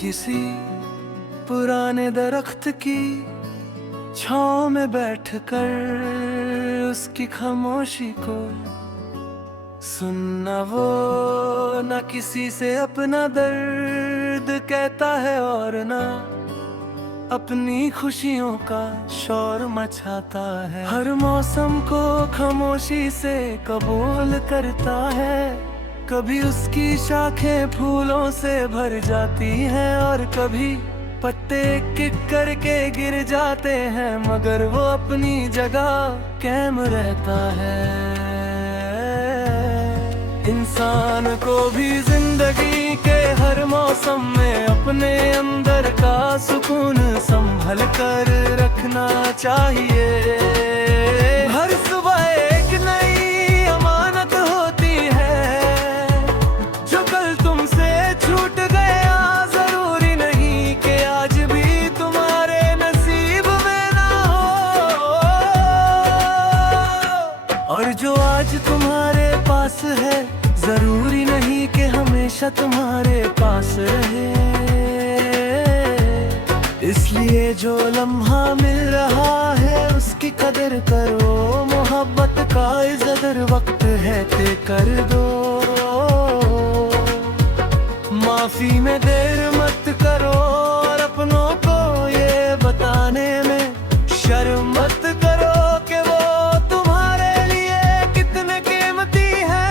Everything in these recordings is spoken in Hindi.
किसी पुराने दरख्त की छाँव में बैठकर उसकी खामोशी को सुनना, वो न किसी से अपना दर्द कहता है और न अपनी खुशियों का शोर मचाता है। हर मौसम को खामोशी से कबूल करता है। कभी उसकी शाखें फूलों से भर जाती हैं और कभी पत्ते किक करके गिर जाते हैं, मगर वो अपनी जगह कायम रहता है। इंसान को भी जिंदगी के हर मौसम में अपने अंदर का सुकून संभल कर रखना चाहिए। हर सुबह एक नई अमानत होती है, जो कल तुमसे छूट गया जरूरी नहीं कि आज भी तुम्हारे नसीब में ना हो। और जो आज तुम्हारे पास है जरूरी नहीं कि हमेशा तुम्हारे पास रहे। इसलिए जो लम्हा मिल रहा है उसकी कदर करो। मोहब्बत का इज़्ज़त वक्त है ते कर दो। माफी में देर मत करो और अपनों को ये बताने में शर्म मत करो कि वो तुम्हारे लिए कितने कीमती है।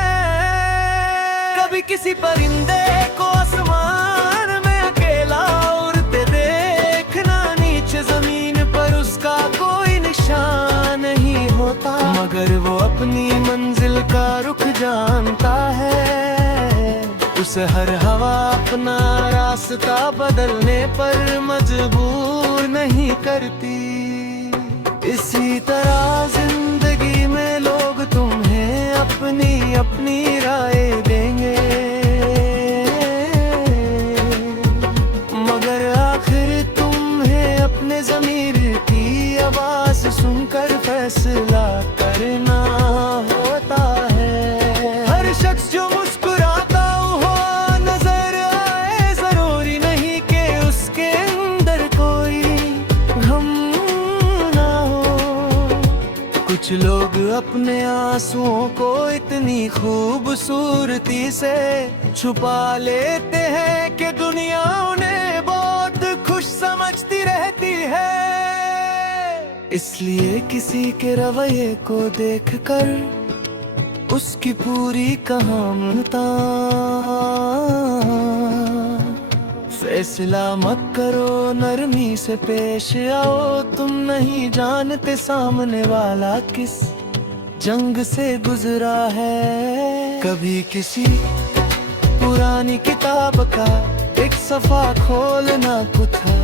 कभी किसी परिंदे को आसमान में अकेला उड़ते देखना, नीचे जमीन पर उसका कोई निशान नहीं होता, मगर वो अपनी मंजिल का रुख जानता है। उसे हर हवा अपना रास्ता बदलने पर मजबूर नहीं करती। इसी तरह जिंदगी में लोग तुम्हें अपनी अपनी राय देंगे, मगर आखिर तुम्हें अपने ज़मीर की आवाज़ सुनकर फैसला करना होता है। हर शख्स जो मुस्कुराता हो नजर आए जरूरी नहीं कि उसके अंदर कोई गम ना हो। कुछ लोग अपने आंसुओं को इतनी खूबसूरती से छुपा लेते हैं कि दुनिया उन्हें बहुत खुश समझती रहती है। इसलिए किसी के रवैये को देखकर उसकी पूरी कहावता फैसला मत करो, नरमी से पेश आओ। तुम नहीं जानते सामने वाला किस जंग से गुजरा है। कभी किसी पुरानी किताब का एक सफा खोलना था,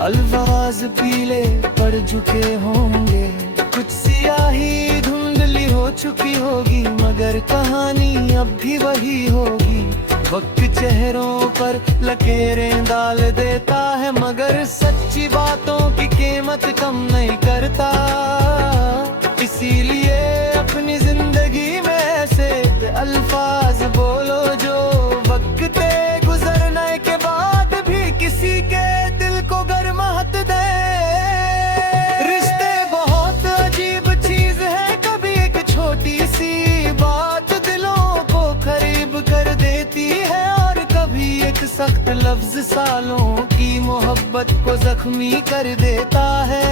अल्फाज पीले पड़ चुके होंगे, कुछ सियाही धुंधली हो चुकी होगी, मगर कहानी अब भी वही होगी। वक्त चेहरों पर लकीरें डाल देता है, मगर सच्ची बातों की कीमत कम नहीं करता। इसीलिए अपनी जिंदगी में ऐसे अल्फाज बोलो जो वक्त गुजरने के बाद भी किसी के दिल को गर्माहट दे। रिश्ते बहुत अजीब चीज है, कभी एक छोटी सी बात दिलों को करीब कर देती है, और कभी एक सख्त लफ्ज सालों की मोहब्बत को जख्मी कर देता है।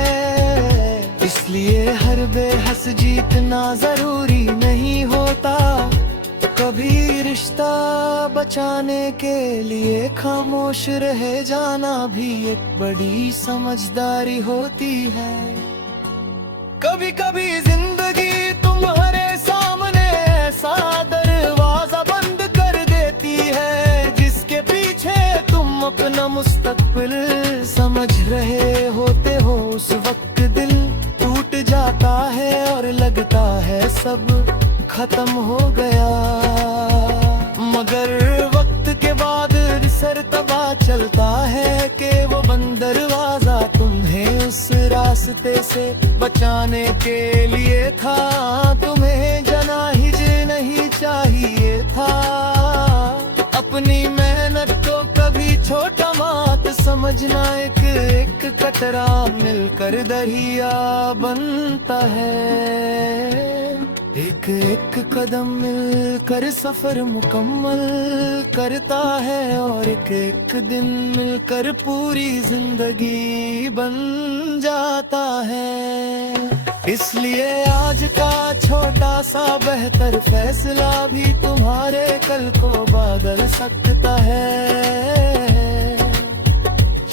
इसलिए हर बेहस जीतना जरूरी नहीं होता। कभी रिश्ता बचाने के लिए खामोश रह जाना भी एक बड़ी समझदारी होती है। कभी कभी जिंदगी तुम्हारे सामने ऐसा दरवाजा बंद कर देती है, जिसके पीछे तुम अपना मुस्तकबिल समझ रहे होते हो। उस वक्त दिल टूट जाता है और लगता है सब खत्म हो गया, मगर वक्त के बाद सर तबा चलता है कि वो बंद दरवाजा तुम्हें उस रास्ते से बचाने के लिए था। तुम्हें जनाहिज नहीं चाहिए था, अपनी मेहनत को कभी छोटा बात समझना, एक एक कतरा मिलकर दरिया बनता है। एक एक कदम मिलकर सफर मुकम्मल करता है, और एक एक दिन मिलकर पूरी जिंदगी बन जाता है। इसलिए आज का छोटा सा बेहतर फैसला भी तुम्हारे कल को बदल सकता है।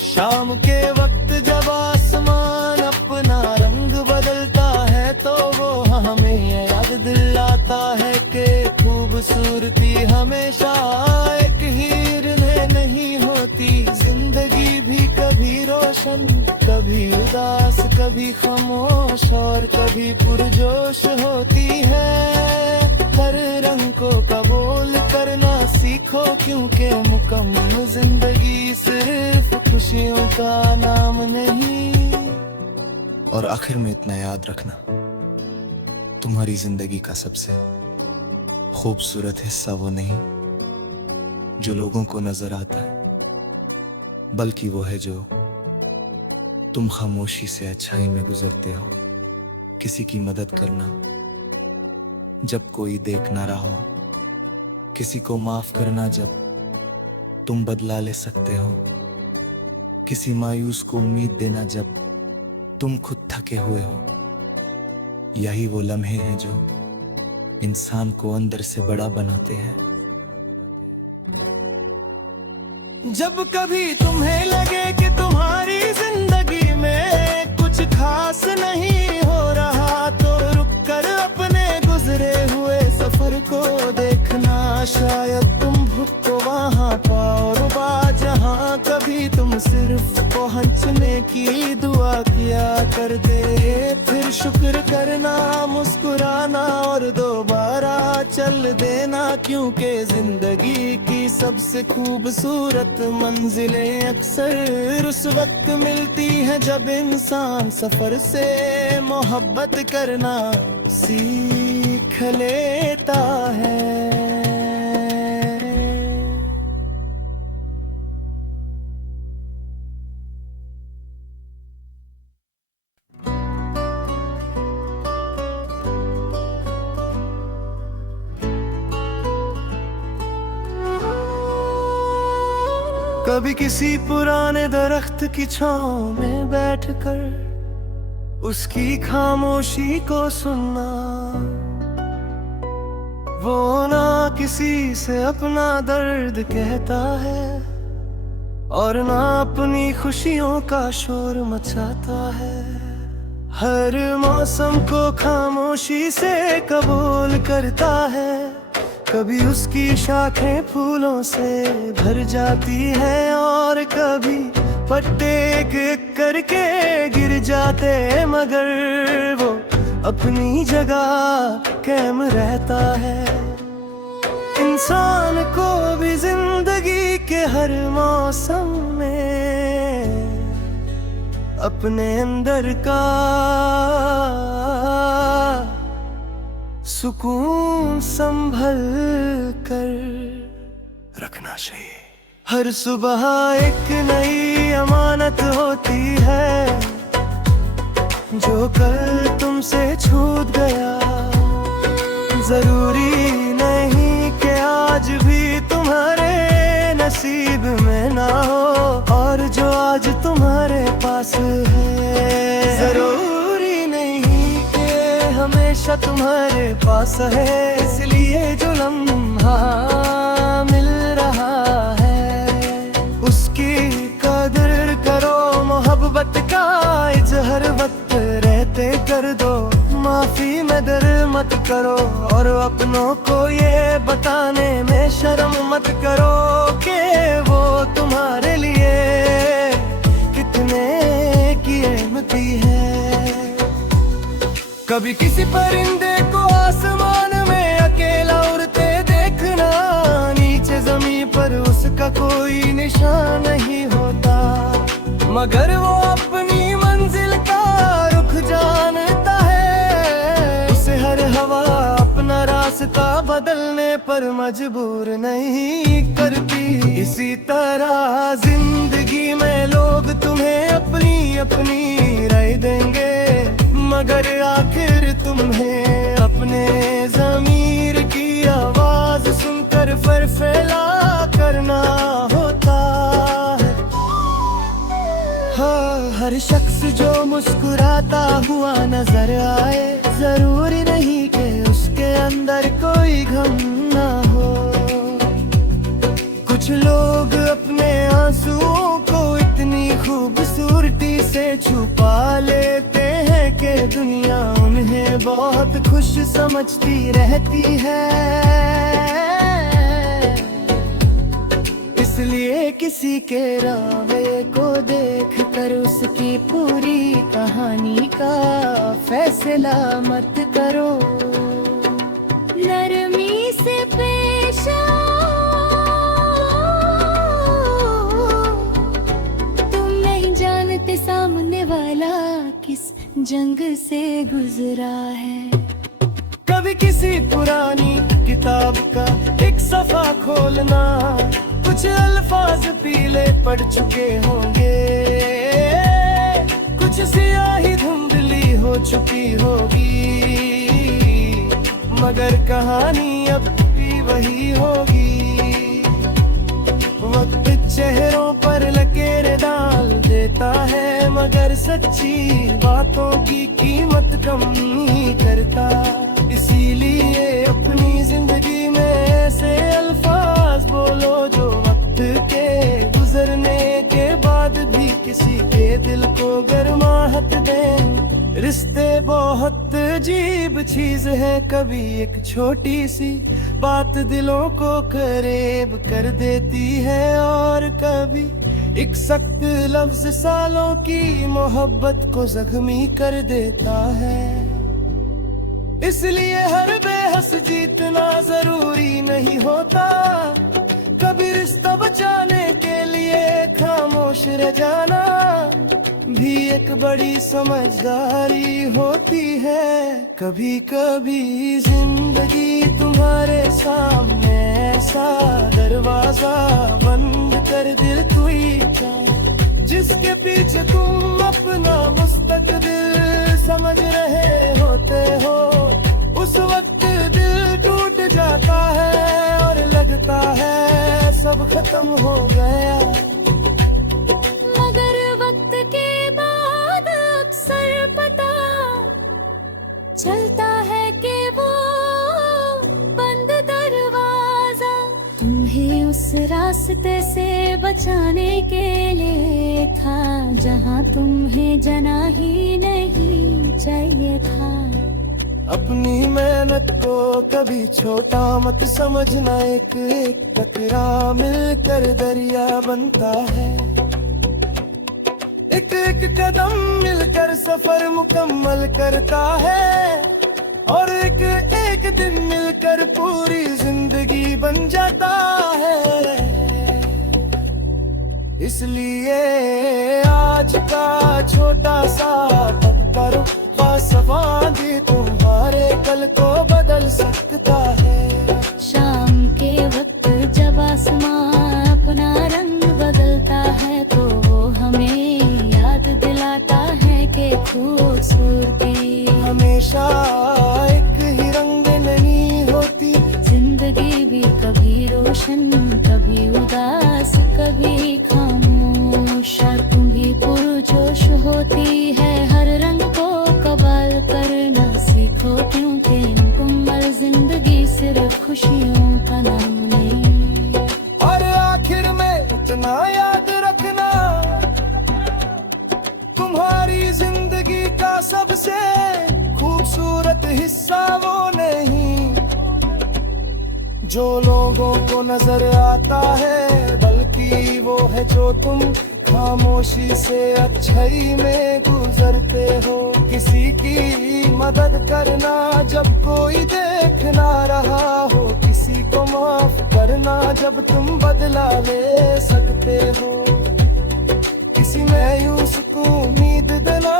शाम के वक्त जब आसमान अपना रंग बदलता है, तो वो हमें याद दिलाता है कि खूबसूरती हमेशा एक हीर में नहीं होती। जिंदगी भी कभी रोशन, कभी उदास, कभी खामोश और कभी पुरजोश होती है। हर रंग को कबूल करना सीखो, क्योंकि मुकम्मल जिंदगी सिर्फ खुशियों का नाम नहीं। और आखिर में इतना याद रखना, तुम्हारी जिंदगी का सबसे खूबसूरत हिस्सा वो नहीं जो लोगों को नजर आता है, बल्कि वो है जो तुम खामोशी से अच्छाई में गुजरते हो। किसी की मदद करना जब कोई देख ना रहा हो, किसी को माफ करना जब तुम बदला ले सकते हो, किसी मायूस को उम्मीद देना जब तुम खुद थके हुए हो। यही वो लम्हे हैं जो इंसान को अंदर से बड़ा बनाते हैं। जब कभी तुम्हें लगे कि तुम्हारी जिंदगी में कुछ खास नहीं हो रहा, तो रुक कर अपने गुजरे हुए सफर को देखना। शायद तुम खुद को वहाँ पाओ रुबा, जहाँ कभी तुम सिर्फ पहुँचने की दुआ किया करते। फिर शुक्र करना, मुस्कुराना और दोबारा चल देना, क्योंकि जिंदगी की सबसे खूबसूरत मंजिलें अक्सर उस वक्त मिलती हैं जब इंसान सफर से मोहब्बत करना सीख लेता है। कभी किसी पुराने दरख्त की छांव में बैठकर उसकी खामोशी को सुनना, वो ना किसी से अपना दर्द कहता है और ना अपनी खुशियों का शोर मचाता है। हर मौसम को खामोशी से कबूल करता है। कभी उसकी शाखें फूलों से भर जाती है और कभी पत्ते एक एक करके गिर जाते, मगर वो अपनी जगह कायम रहता है। इंसान को भी जिंदगी के हर मौसम में अपने अंदर का सुकून संभल कर रखना चाहिए। हर सुबह एक नई अमानत होती है, जो कल तुमसे छूट गया। जरूरी नहीं कि आज भी तुम्हारे नसीब में ना हो, और जो आज तुम्हारे पास है जरूरी नहीं कि हमेशा तुम्हारे पास है। इसलिए जो लम्हा मिल रहा है उसकी कदर करो, मोहब्बत का इजहार वक्त रहते कर दो। माफी में दर मत करो और अपनों को ये बताने में शर्म मत करो कि वो तुम्हारे लिए कितने कीमती है। कभी किसी परिंदे को आसमान में अकेला उड़ते देखना, नीचे जमीन पर उसका कोई निशान नहीं होता, मगर वो अपनी मंजिल का रुख जानता है। उसे हर हवा अपना रास्ता बदलने पर मजबूर नहीं करती। इसी तरह जिंदगी में लोग तुम्हें अपनी अपनी राय देंगे, मगर आखिर तुम्हें अपने ज़मीर की आवाज सुनकर फैसला करना होता है। हाँ, हर शख्स जो मुस्कुराता हुआ नजर आए, जरूरी नहीं कि उसके अंदर कोई गम ना हो। कुछ लोग अपने आंसुओं को इतनी खूबसूरती से छुपा लेते हैं कि दुनिया उन्हें बहुत खुश समझती रहती है। इसलिए किसी के रावे को देखकर उसकी पूरी कहानी का फैसला मत करो। नरमी से पेश तुम नहीं जानते सामने वाला किस जंग से गुजरा है। कभी किसी पुरानी किताब का एक सफा खोलना, कुछ अल्फाज पीले पड़ चुके होंगे, कुछ स्याही धुंधली हो चुकी होगी, मगर कहानी अब भी वही होगी। वक्त चेहरों पर लकीरें डाल देता है, मगर सच्ची बातों की कीमत कम नहीं करता। इसीलिए अपनी जिंदगी में ऐसे अल्फाज बोलो जो वक्त के गुजरने के बाद भी किसी के दिल को गर्माहट दें। रिश्ते बहुत अजीब चीज है, कभी एक छोटी सी बात दिलों को करीब कर देती है, और कभी एक सख्त लफ्ज सालों की मोहब्बत को जख्मी कर देता है। इसलिए हर बेहस जीतना जरूरी नहीं होता, कभी रिश्ता बचाने के लिए खामोश रह जाना भी एक बड़ी समझदारी होती है। कभी कभी जिंदगी तुम्हारे सामने ऐसा दरवाजा बंद कर दिल कोई का, जिसके पीछे तुम अपना मुस्तकबिल समझ रहे होते हो। उस वक्त दिल टूट जाता है और लगता है सब खत्म हो गया, मगर वक्त के बाद अक्सर पता चलता है कि वो बंद दरवाजा तुम्हें उस रास्ते से बचाने के लिए था जहां तुम्हें जाना ही नहीं चाहिए था। अपनी मेहनत को कभी छोटा मत समझना, एक एक कतरा मिलकर दरिया बनता है। एक एक कदम मिलकर सफर मुकम्मल करता है, और एक एक दिन मिलकर पूरी जिंदगी बन जाता है। इसलिए आज का छोटा सा करो बासवादी तुम्हारे कल को बदल सकता है। शाम के वक्त जब आसमां अपना रंग बदलता है, तो हमें याद दिलाता है कि खूबसूरती हमेशा एक ही रंग नहीं होती। जिंदगी भी कभी रोशन कभी उदास कभी खामोश, तुम भी पुरजोश होती है। हर रंग को कबाल करना सीखो, क्योंकि मुकम्मल जिंदगी सिर्फ खुशियों का नाम नहीं। और आखिर में इतना याद रखना, तुम्हारी जिंदगी का सबसे खूबसूरत हिस्सा वो नहीं जो लोगों को नजर आता है, बल्कि वो है जो तुम खामोशी से अच्छाई में गुजरते हो। किसी की मदद करना जब कोई देख ना रहा हो, किसी को माफ करना जब तुम बदला ले सकते हो, किसी मायूस को उम्मीद देना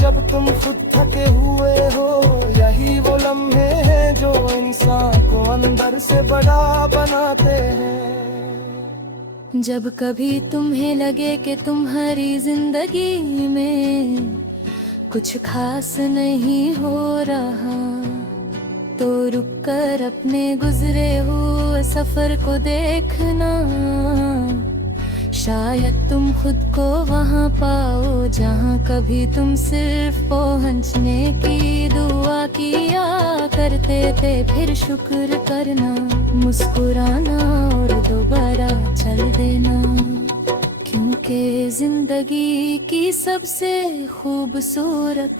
जब तुम खुद थके हुए हो। यही वो लम्हे हैं जो इंसान को अंदर प्यार से बड़ा बनाते हैं। जब कभी तुम्हें लगे कि तुम्हारी जिंदगी में कुछ खास नहीं हो रहा, तो रुक कर अपने गुजरे हुए सफर को देखना। शायद तुम खुद को वहाँ पाओ जहाँ कभी तुम सिर्फ पहुँचने की दुआ किया करते थे। फिर शुक्र करना, मुस्कुराना और दोबारा चल देना, क्योंकि जिंदगी की सबसे खूबसूरत